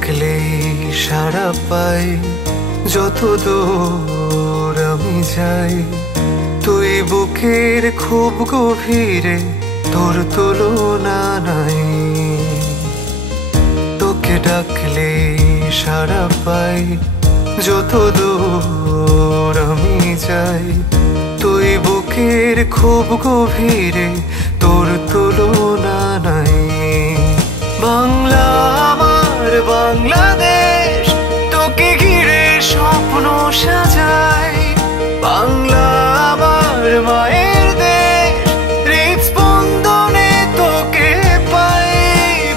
ডাকলেই সাড়া পাই, যত দূর আমি যাই। তুই বুকের খুব গভীরে, তোর তুলনা নাই। তোকে ডাকলেই সাড়া পাই, যত দূর আমি যাই। তুই বুকের খুব গভীরে, তোর তুলনা নাই। বাংলা আমার বাংলাদেশ, তোকে ঘিরে স্বপ্ন সাজাই। বাংলা আমার মায়ের দেশ, হৃদস্পন্দনে তোকে পাই।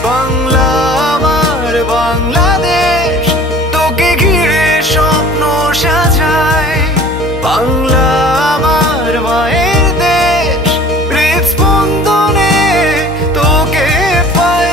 বাংলা আমার বাংলাদেশ, তোকে ঘিরে স্বপ্ন সাজাই। বাংলা আমার মায়ের দেশ, হৃদস্পন্দনে তোকে পাই।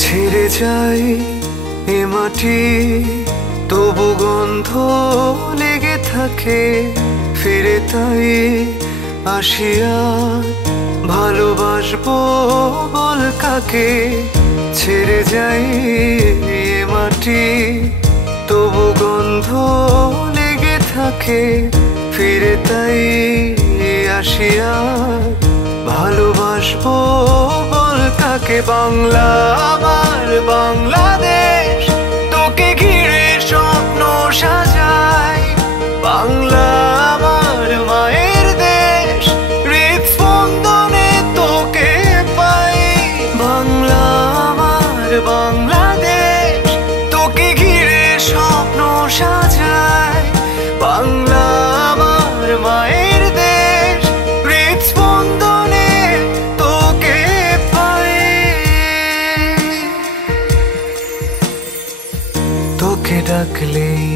ছেড়ে যাই এ মাটি, তবু গন্ধ লেগে থাকে। ফিরে তাই আসিয়া ভালোবাসবো বল কাকে। ছেড়ে যাই এ মাটি, তবু গন্ধ লেগে থাকে। ফিরে তাই আসিয়া ভালোবাসবো বল কাকে। বাংলা আমার বাংলাদেশ, তোকে ঘিরে স্বপ্ন সাজাই। বাংলা আমার মায়ের দেশ, হৃদস্পন্দনে তোকে পাই। বাংলা আমার বাংলাদেশ, তোকে ঘিরে স্বপ্ন সাজাই। বাংলা আমার মায়ের দেশ, হৃদস্পন্দনে তোকে পাই। তোকে ডাকলেই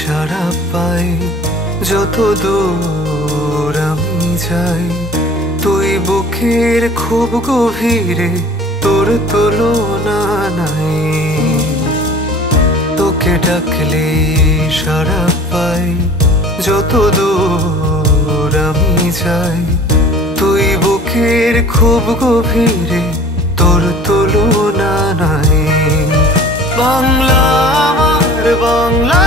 সাড়া পাই, যত দূর আমি যাই। তুই বুকের খুব গভীরে, তোর তুলনা নাই। তোকে ডাকলেই সাড়া পাই, যত দূর আমি যাই। তুই বুকের খুব গভীরে, তোর তুলনা নাই। বাংলা আমার বাংলা